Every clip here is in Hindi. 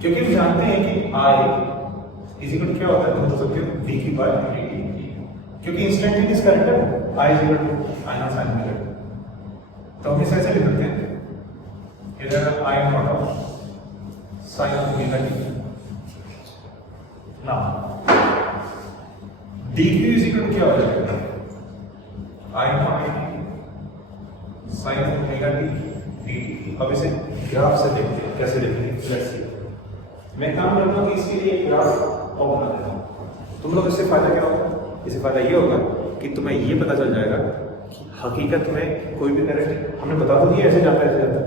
क्योंकि हम जानते हैं कि आई इज इक्वल क्या होता है, तुम बोल सकते हो डी की बाय डी टी, क्योंकि इंस्टेंटेनियस करंट है I is equal to I naught sine omega. तो हम इसे ऐसे लिख सकते हैं इधर I naught of sine omega T ना D Q is equal to क्या हो जाएगा I naught sine omega T D T. अब इसे ग्राफ से देखते हैं कैसे देखते हैं। लेट्स सी, मैं काम करूंगा कि इसके लिए एक ग्राफ और बना देता हूं। तुम लोग इससे फायदा क्या होगा, इससे फायदा ये होगा कि तुम्हें ये पता चल जाएगा कि हकीकत में कोई भी करंट हमने बता तो दिया ऐसे जाता है ऐसे जाता है,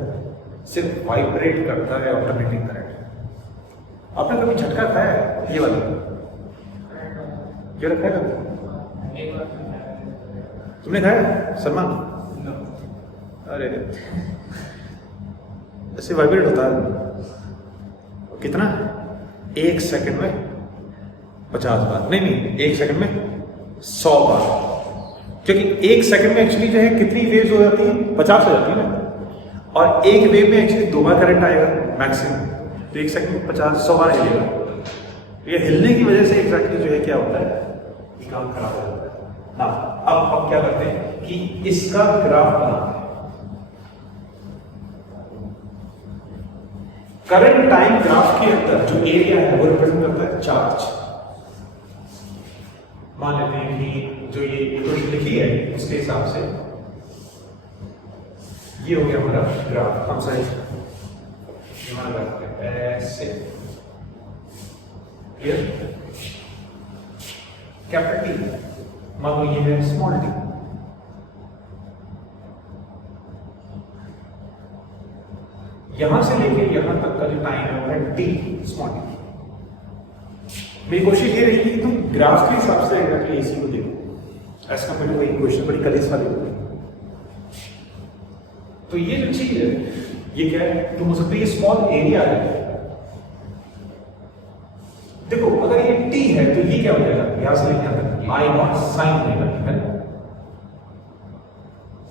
सिर्फ वाइब्रेट करता है ऑल्टरनेटिंग करंट। आपने कभी झटका खाया है ये वाला, ये रखा है कभी तुमने खाया सलमान? अरे ऐसे वाइब्रेट होता है कितना, 1 सेकंड में 50 बार, नहीं 1 सेकंड में 100 बार, क्योंकि 1 सेकंड में एक्चुअली जो है कितनी वेव्स हो जाती है, 50 हो जाती है ना, और एक वेव में एक्चुअली 2 बार करंट आएगा मैक्सिमम, तो 1 सेकंड में 50-100 बार हिलेगा। ये हिलने की वजह से एग्जैक्टली जो है क्या होता है, ये काम खराब हो जाता है ना। अब क्या करते हैं कि इसका ग्राफ बनाते हैं। करंट टाइम ग्राफ के अंदर जो एरिया है वो रिप्रेजेंट करता है चार्ज। मान लेते हैं कि जो ये इक्वेशन लिखी है उसके हिसाब से ये हो गया हमारा ग्राफ। हम सही मान रखते हैं ऐसे, क्लियर? कैपिटल टी मान लो ये है स्मॉल टी, यहां से लेके यहां तक का जो टाइम है वो है टी स्मॉल टी। मेरी कोशिश ये रहेगी कि तुम ग्राफ के हिसाब से एग्जैक्टली इसी को देखो, ऐसा मैंने वही क्वेश्चन बड़ी कलेस वाली होगी। तो ये जो चीज है ये क्या है, तुम हो सकते ये स्मॉल एरिया है। देखो अगर ये टी है तो ये क्या हो जाएगा, यहां से लेके यहां तक आई नॉट साइन ओमेगा टी है,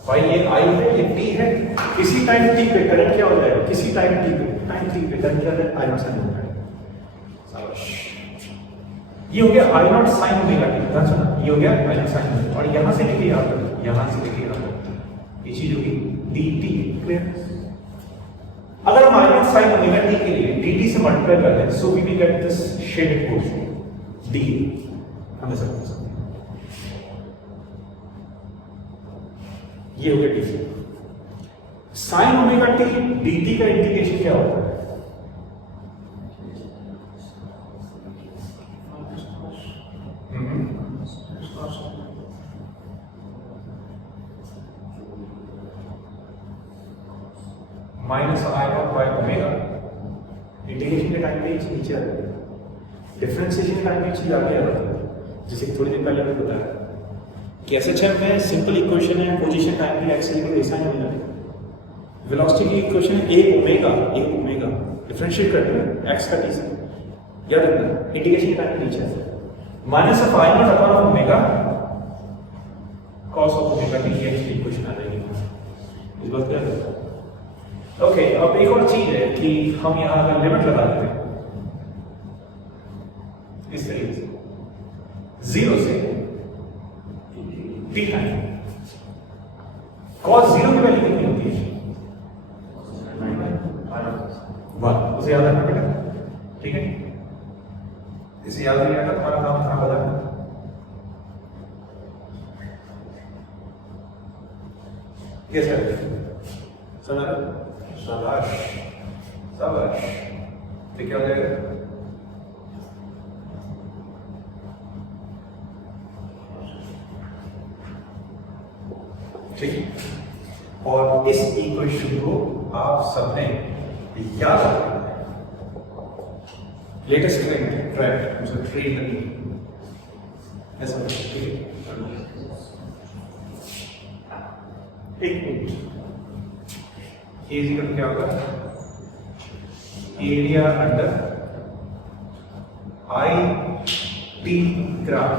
भाई ये आई है ये टी है, किसी टाइम टी पे करंट क्या हो जाएगा, किसी टाइम टी पे करंट क्या है, आई नॉट साइन ओमेगा टी। ये हो गया आई नॉट साइन ओमेगा टी, ध्यान सुना, ये हो गया आई नॉट साइन ओमेगा, और यहां से लेके यहां तक, यहां से लेके यहां तक ये चीज होगी डी टी। क्लियर? अगर हम I naught sine omega T के लिए डी टी से मल्टीप्लाई करते हैं, so we will get this shaded portion D, हमें सब ये हो गया D. Sine omega T D का इंडिकेशन क्या होता है, minus I naught by omega. Integration के टाइम पे ये चीज नीचे आ जाती है, डिफरेंशिएशन के टाइम पे ये चीज आगे आ जाती है। जैसे थोड़ी देर पहले मैंने बताया कि एसएचएम में सिंपल इक्वेशन है पोजीशन टाइम की x equal to sine omega. Velocity की इक्वेशन है ए ओमेगा डिफरेंशिएट करते हैं एक्स का टी से, याद रखना इंटीग्रेशन के टाइम पे नीचे आता है। Minus of I not upon omega cos of omega T, ये इक्वेशन आ जाएगी। इस बात क्या है? ओके, अब एक और चीज है कि हम यहां अगर लिमिट लगा देते हैं इस तरीके से 0 से टी टाइम, cos 0 की वैल्यू कितनी होती है, 1। उसे याद रखना बेटा, ठीक है? इसे याद नहीं रखा तुम्हारा काम खराब हो जाएगा। कैसे समझ? शाबाश शाबाश। तो क्या हो जाएगा, ठीक? और इस इक्वेशन को आप सबने याद रखना है। लेटेस्ट ट्रेंड मुझे ट्रेन करनी ऐसा, एक मिनट, इज इक्वल क्या होगा, area under I T graph.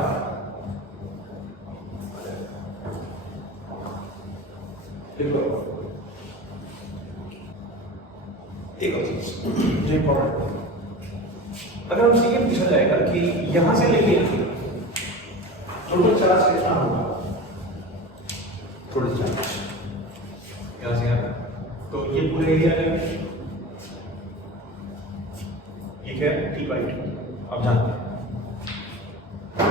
देखो एक और चीज जो इंपॉर्टेंट, अगर हमसे ये पूछा जाएगा कि यहां से लेके टोटल चार्ज कितना होगा, टोटल चार्ज यहां से यहां, तो ये पूरे एरिया में ये क्या है T/2 आप जानते हैं।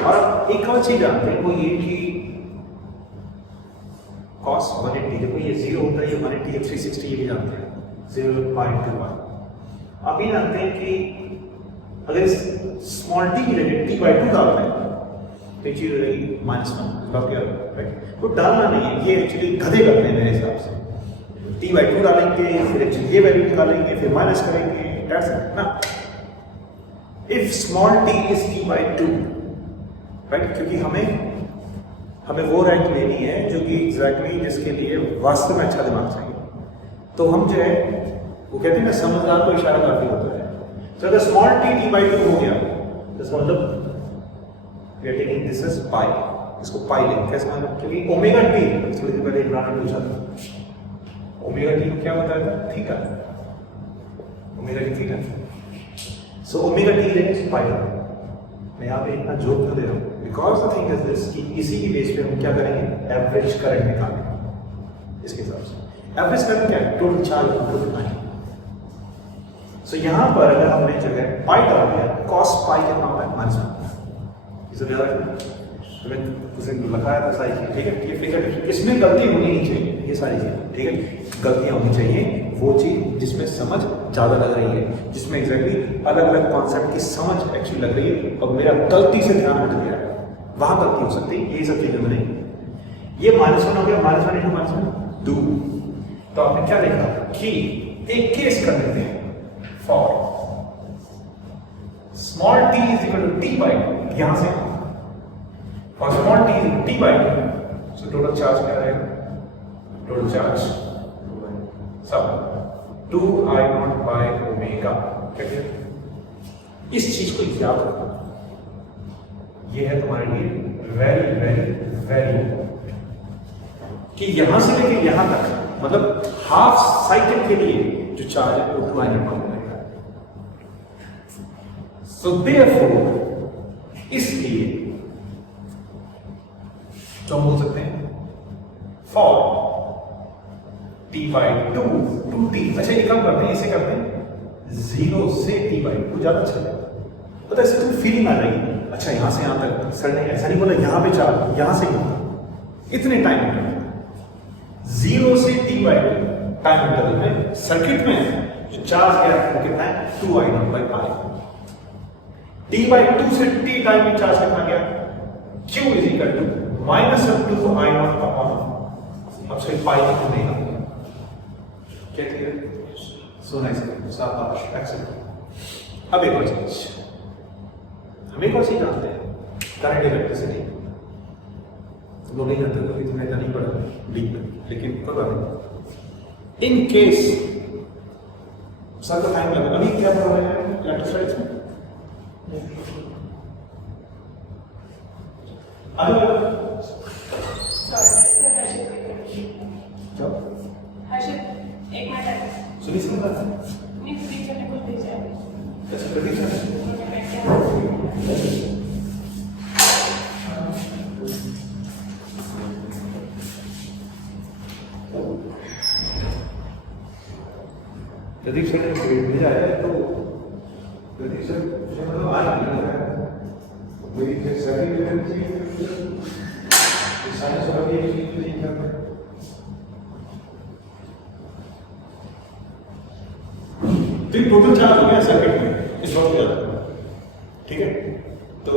और एक और चीज जानते हैं वो ये कि cos 180 देखो ये 0 होता है, ये 180 या 360 ये भी जानते हैं 0.21। आप ये जानते हैं कि अगर इस स्मॉल t की जगह T/2 डालना है तो ये चीज हो जाएगी -1 राइट। वो डालना नहीं है, ये एक्चुअली गधे करते हैं मेरे हिसाब से। T/2 डालेंगे फिर एक्चुअली ये वैल्यू निकालेंगे फिर माइनस करेंगे, दैट्स इट ना। If small t is T/2 right, क्योंकि हमें वो रैंक लेनी है जो कि एग्जैक्टली जिसके लिए वास्तव में अच्छा दिमाग चाहिए। तो हम जो है वो कहते हैं ना समझदार को इशारा काफी होता है। तो अगर स्मॉल t T/2 हो गया तो इसका मतलब we are taking this is pi, इसको पाई लेंगे। कैसे मतलब, क्योंकि ओमेगा t थोड़ी देर पहले इमरान ने पूछा था ओमेगा t को क्या बताया था, theta, omega t theta. So omega t लेंगे इसको पाई लेंगे। मैं यहाँ पे इतना जोर क्यों दे रहा हूँ, because the thing is this कि इसी की बेस पे हम क्या करेंगे, एवरेज करंट निकालेंगे। इसके हिसाब से एवरेज करंट क्या है, टोटल चार्ज टोटल टाइम। सो यहाँ पर अगर हमने जो है पाई डाल दिया, cos पाई कितना होता है -1। इसे याद रखना, मैंने उसे लिखाया था सारी चीज, ठीक है। ये फिगर इसमें गलती होनी नहीं चाहिए, ये सारी चीज, ठीक है। गलतियां होनी चाहिए वो चीज जिसमें समझ ज्यादा लग रही है, जिसमें एग्जैक्टली अलग अलग कॉन्सेप्ट की समझ एक्चुअली लग रही है और मेरा गलती से ध्यान हट गया है, वहां गलती हो सकती है। यही सब चीजें में नहीं, ये -1 हो गया, -1 × -1 2। तो आपने क्या देखा कि एक केस कर लेते हैं for small t is equal to T/2, यहां से और small t is T/2, so total charge क्या रहेगा, टोटल चार्ज सब 2I0 बाय ओमेगा। इस चीज को याद रखना, ये है तुम्हारे लिए वेरी वेरी वेरी कि यहां से लेके यहां तक मतलब हाफ साइकिल के लिए जो चार्ज है वो 2I0 by omega. So therefore इसलिए तो हम बोल सकते हैं फॉर T/2 टू t, अच्छा ये कम करते हैं, इसे करते हैं 0 से T/2 ज्यादा अच्छा है। पता है इससे फीलिंग आ जाएगी, अच्छा यहां से यहां तक सर ने ऐसा नहीं बोला यहां पे चार्ज यहां से यहां इतने टाइम इंटरवल 0 से T/2 टाइम इंटरवल में सर्किट में जो चार्ज गया वो कितना है 2I0 बाय पाई। T/2 से t टाइम में चार्ज कितना गया, Q is equal to -2I0 upon अब से पाई को देगा। क्या क्लियर, सो नाइस, शाबाश, एक्सीलेंट। अब एक और चीज, हम एक और चीज जानते हैं, करंट इलेक्ट्रिसिटी। तुम लोग नहीं जानते तो इतना इतना नहीं पढ़ा डीप में, लेकिन कोई बात नहीं। इन केस सर का टाइम लगा, अभी क्या पढ़ा है इलेक्ट्रोस्टैटिक्स में, सुनी समझ आता है नहीं, प्रतीक्षा ने कुछ भेजा है। अच्छा प्रतीक्षा प्रतीक्षा ने भेजा है, तो प्रतीक्षा मतलब आज मेरी सर्टिफिकेट चाहिए, सारे सब ये चीज नहीं करते। तो टोटल चार्ज हो गया सर्किट में इस वक्त ज्यादा, ठीक है। तो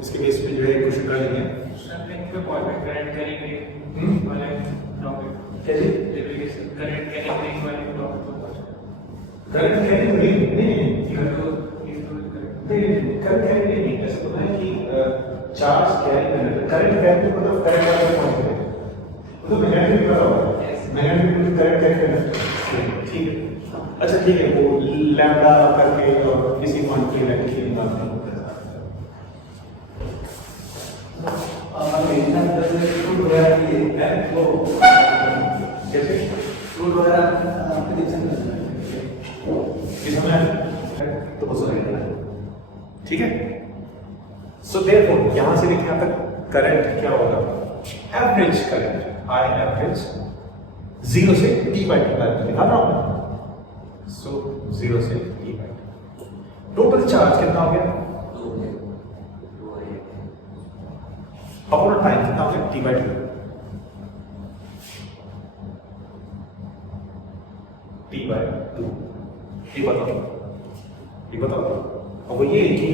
इसके बेस पे जो है क्वेश्चन कर लेंगे सर्किट पे पॉइंट करंट करेंगे वाले टॉपिक, कैसे करंट कैरिंग वाले टॉपिक, करंट कैरिंग नहीं करंट कैरिंग नहीं, ऐसा तो है कि चार्ज कैरी करना, करंट कैरी मतलब करंट वाला पॉइंट है, तो मैग्नेटिक वाला मैग्नेटिक करंट कैरी करना, ठीक है। अच्छा ठीक है, वो लैम्डा करके और किसी पॉइंट पे इलेक्ट्रिसिटी निकालते हैं। कैसे फ्लूइड वगैरह तो बस ठीक है। सो देयरफॉर यहां से लेके यहां तक करंट क्या होगा, एवरेज करंट आई एवरेज 0 से T/2 लिखा ना आपने। सो 0 से T/2 टोटल चार्ज कितना हो गया, अपॉन टाइम कितना हो गया T/2। T/2 ये बताओ और वो ये कि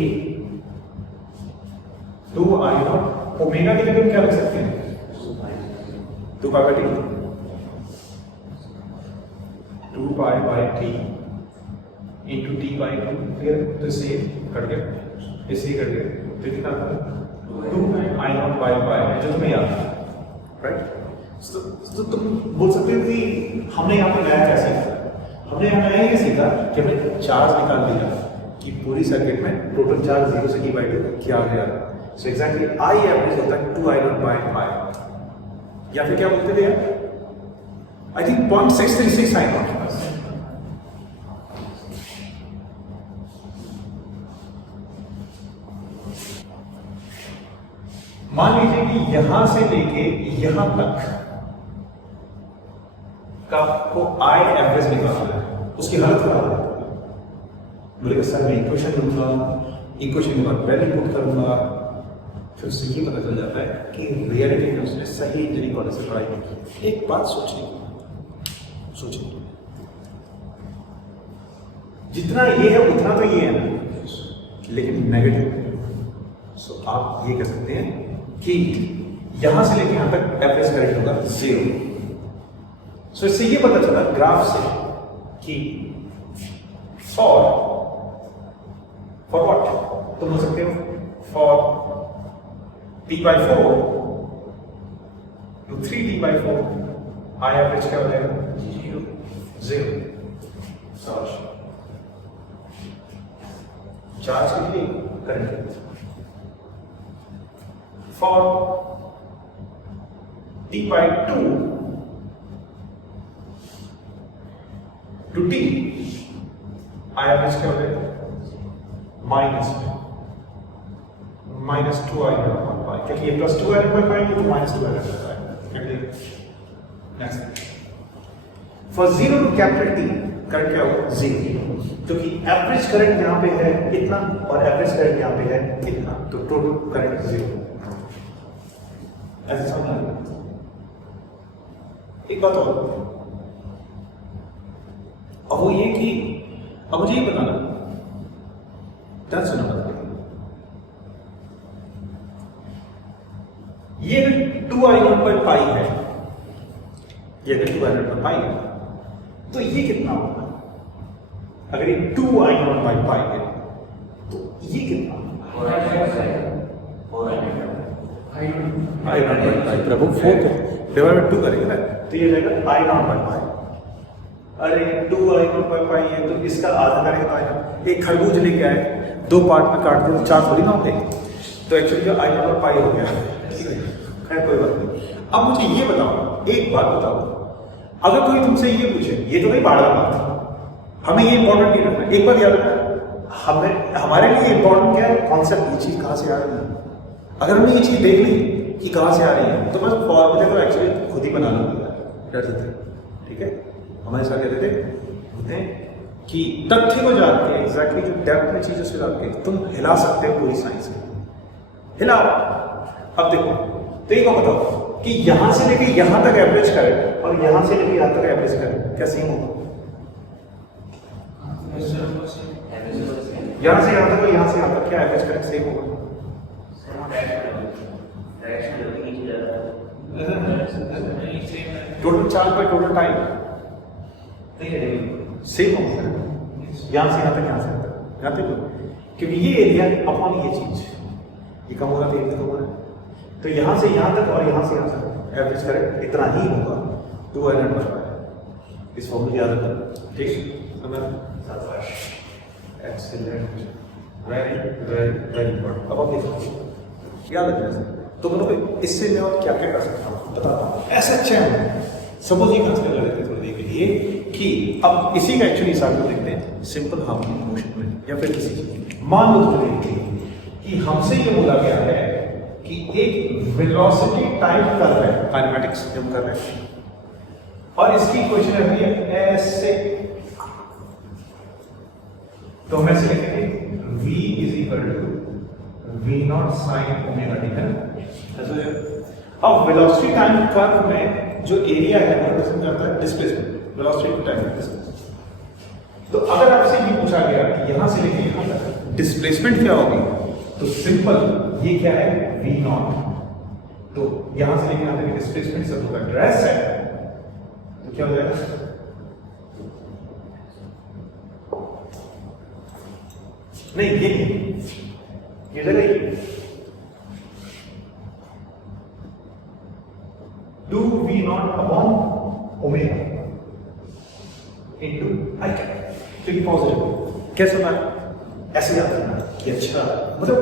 2I0 ओमेगा की जगह क्या रख सकते हैं, 2π/T 2π/T इंटू T/2 फिर तो इससे कट गया, इससे कट गया तो कितना था 2I0/π जो तुम्हें याद है, राइट। तो तुम बोल सकते हो कि हमने यहाँ पे नया क्या सीखा, हमने यहाँ नया ये सीखा कि हमें चार्ज निकाल दिया कि पूरी सर्किट में टोटल चार्ज 0 से T/2 किया गया। सो एग्जैक्टली आई एवरेज होता है 2I0/π या फिर क्या बोलते थे यार, आई थिंक 0.636 I0 के पास। मान लीजिए कि यहां से लेके यहां तक का आपको आई एवरेज निकालना है, उसकी हालत खराब है। बोले सर मैं इक्वेशन लूंगा, इक्वेशन के बाद वैल्यू पुट करूंगा, फिर उससे ये पता चल जाता है कि रियलिटी में उसने सही तरीके से पढ़ाई नहीं की। एक बात सोचिए, जितना ये है उतना तो ये है ना, लेकिन नेगेटिव। सो आप ये कह सकते हैं कि यहां से लेके यहां तक एवरेज करंट होगा 0। सो इससे ये पता चला ग्राफ से कि फॉर व्हाट तुम बोल सकते हो, for T/4 to 3T/4 I average क्या हो जाएगा 0। चार्ज के लिए current for T/2 to T I average क्या हो जाएगा -2I0/π, क्योंकि ये +2I0/π है तो -2I0/π। Next for 0 to capital T current क्या होगा 0, क्योंकि एवरेज करंट यहां पे है इतना और एवरेज करंट यहां पे है इतना, तो टोटल करंट 0। ऐसे समझ आएगा। एक बात और, अब वो ये कि अब मुझे ये बताना, ध्यान सुना बता, ये अगर 2I0/π है, ये अगर 2I0/π है तो ये कितना होगा, अगर ये 2I0/π है तो ये कितना I0/π प्रभु 4/2 करेंगे ना, तो ये जाएगा I0/π। अरे 2I0/π है तो इसका आधा करेंगे तो आएगा, एक खरबूज लेके आए 2 पार्ट में काट दो 4 थोड़ी ना होते, तो एक्चुअली जो I0/π हो गया। खैर कोई बात नहीं। अब मुझे ये बताओ, एक बात बताओ, अगर कोई तुमसे ये पूछे, ये तो भाई बारह बात, हमें ये इंपॉर्टेंट नहीं रखना, एक बात याद रखना, हमें हमारे लिए इंपॉर्टेंट क्या है, कॉन्सेप्ट, ये चीज कहां से आ रही है। अगर हमने ये चीज देख ली कि कहां से आ रही है तो बस फॉर्मूले तो एक्चुअली खुद ही बना लूंगा, डर देते। ठीक है, हमारे साथ कहते थे कि तथ्य को जान के एग्जैक्टली जो डेप्थ में चीजों से जान के तुम हिला सकते हो पूरी साइंस को, हिलाओ। अब देखो, तो एक बताओ कि यहां से लेके यहां तक एवरेज करंट और यहां से लेके यहां तक एवरेज करंट क्या सेम होगा? यहां से यहां तक और यहां से यहां तक क्या एवरेज करंट सेम होगा? Total charge by total time same होगा, यहां से यहां तक, यहां से यहां तक, जानते हो, क्योंकि ये एरिया अपॉन ये चीज, ये कम होगा तो ये कम होगा, तो यहां से यहां तक और यहां से यहां तक एवरेज करंट इतना ही होगा 2I0/π। इस फॉर्मूले याद रखना, ठीक है? Excellent, very very very important. अब आप देखो, याद रखना। तो मतलब इससे मैं और क्या क्या कर सकता हूँ बताता हूँ। ऐसा अच्छा है, सपोज ये कंसिडर कर लेते हैं थोड़ी देर के लिए कि अब इसी का एक्चुअली हिसाब को देखते हैं। सिंपल हार्मोनिक मोशन में या फिर किसी चीज। मान लो तुमने देखिए कि हमसे ये बोला गया है कि एक वेलोसिटी टाइप कर रहे हैं, काइनेमेटिक्स हम कर रहे हैं, और इसकी इक्वेशन है ऐसे, तो हम ऐसे लिखेंगे v is equal to v naught sine omega T है। अब वेलोसिटी टाइम कर्व में जो एरिया है वो रिप्रेजेंट करता है डिस्प्लेसमेंट, वेलोसिटी टाइम डिस्प्लेसमेंट। तो अगर आपसे ये पूछा गया कि यहां से लेके यहां तक डिस्प्लेसमेंट क्या होगी, तो सिंपल ये क्या है v नॉट, तो यहां से लेके यहां तक डिस्प्लेसमेंट सब होगा ड्रेस है, तो क्या हो जाएगा नहीं ये जगह 2v not upon omega into I cap, तो ये पॉजिटिव कैसे होना ऐसे याद रखना कि अच्छा मतलब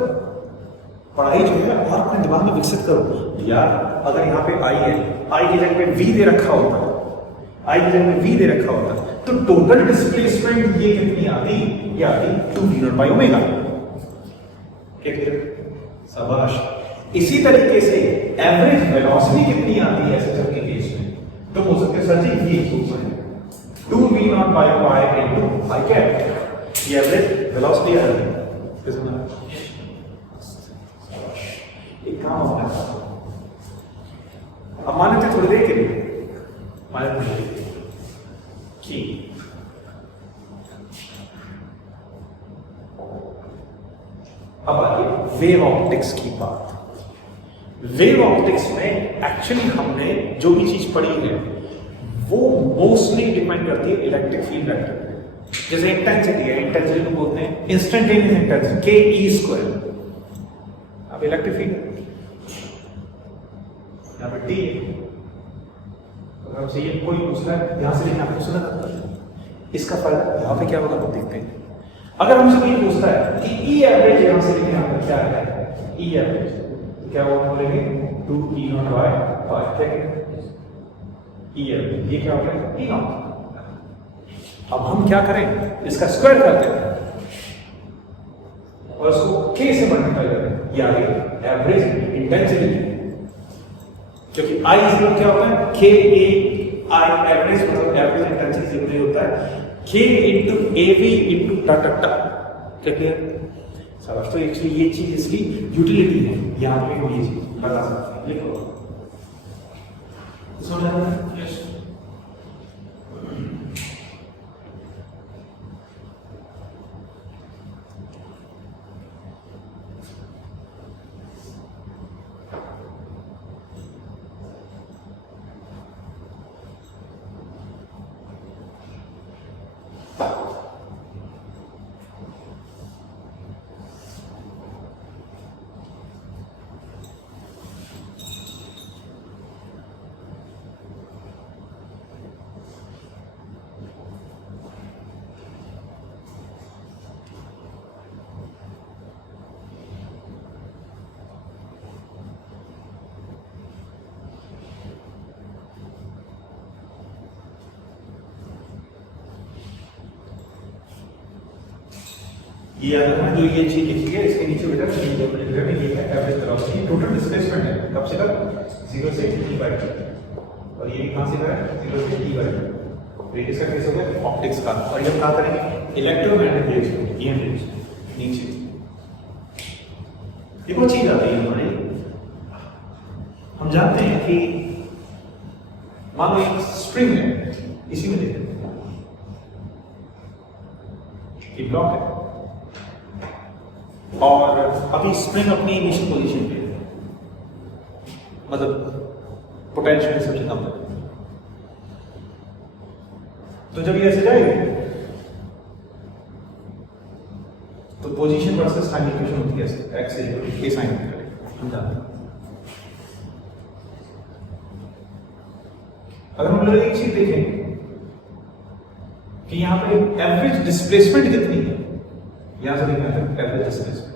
पढ़ाई जो है और अपने दिमाग में विकसित करो यार। अगर यहाँ पे आई है, आई की जगह पे v दे रखा होता, आई की जगह पे v दे रखा होता, तो टोटल डिस्प्लेसमेंट ये कितनी आती, ये आती 2v नॉट बाई ओमेगा। शाबाश। इसी तरीके से एवरेज वेलोसिटी कितनी आती है सिस्टम के केस में, तो हो सकते हैं सर जी ये equation 2v not by y into I cap, ये एवरेज वेलोसिटी आ रही है। किस में एक काम होता है, अब मानते थोड़ी देर के लिए कि अब आइए वेव ऑप्टिक्स की बात। वेव ऑप्टिक्स में एक्चुअली हमने जो भी चीज पढ़ी है वो मोस्टली डिपेंड करती है इलेक्ट्रिक फील्ड वेक्टर पे। जैसे इंटेंसिटी है, इंटेंसिटी को बोलते हैं इंस्टेंटेनियस इंटेंसिटी के ई स्क्वायर। अब इलेक्ट्रिक फील्ड यहाँ पे टी है, अगर हमसे ये कोई पूछता है यहां से लेके यहां पे पूछना था, इसका फायदा यहां पे क्या होगा हम देखते हैं। अगर हमसे कोई पूछता है कि ई एवरेज यहां से लेके यहां तक क्या है, ई एवरेज क्या वो बोलेंगे 2e नॉट बाय 5, ठीक है। ई एवरेज ये क्या होगा e नॉट। अब हम क्या करें, इसका स्क्वायर करते हैं और उसको k से मल्टीप्लाई करते हैं, ये आ गई एवरेज इंटेंसिटी, क्योंकि I इज क्या होता है k a I एवरेज मतलब एवरेज इंटेंसिटी इक्वल होता है k इनटू av इनटू टा टा टा, क्या क्लियर शाबाश। तो एक्चुअली ये चीज इसकी यूटिलिटी है, यहां पे हम ये चीज बता सकते हैं। लिखो समझ आ रहा है? यस। ये याद रखना जो ये चीज लिखी है इसके नीचे बेटा ये है एवरेज वेलोसिटी, टोटल डिस्प्लेसमेंट है कब से कब 0 से t बाय t, और ये कहां से है 0 से t बाय t। ये किसका केस हो गया ऑप्टिक्स का, और ये हम कहां करेंगे इलेक्ट्रोमैग्नेटिक वेव्स ईएम वेव्स नीचे। देखो चीज आ रही है हमारी, हम जानते हैं कि मानो एक स्प्रिंग है, इसी में देखते हैं ये ब्लॉक है और अभी स्प्रिंग अपनी इनिशियल पोजीशन पे है, मतलब पोटेंशियल सबसे कम है। तो जब ये ऐसे जाएगा तो पोजीशन वर्सेस टाइम इक्वेशन होती है x equal to k sin theta, हम जानते हैं। अगर हम लोग एक चीज देखें कि यहां पे एवरेज डिस्प्लेसमेंट कितनी है, यहां से देखना है एवरेज डिस्प्लेसमेंट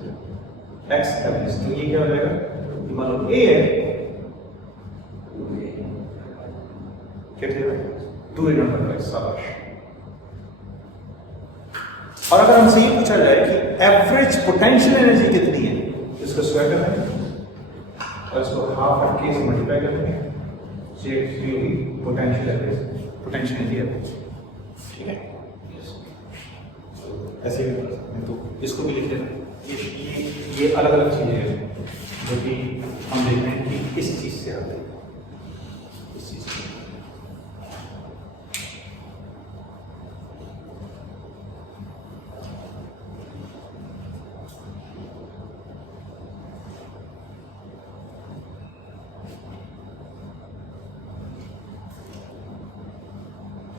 x एवरेज, तो ये क्या हो जाएगा, मान लो a है कितने 2a नंबर का शाबाश। और अगर हमसे ये पूछा जाए कि एवरेज पोटेंशियल एनर्जी कितनी है, इसको स्क्वायर करना है और इसको हाफ एट के से मल्टीप्लाई करते हैं, ये होगी potential average, potential energy average. ठीक है, ऐसे भी कर सकते हैं, तो इसको भी लिख लेना। ये अलग अलग चीजें हैं जो कि हम देख रहे हैं कि इस चीज से आते हैं।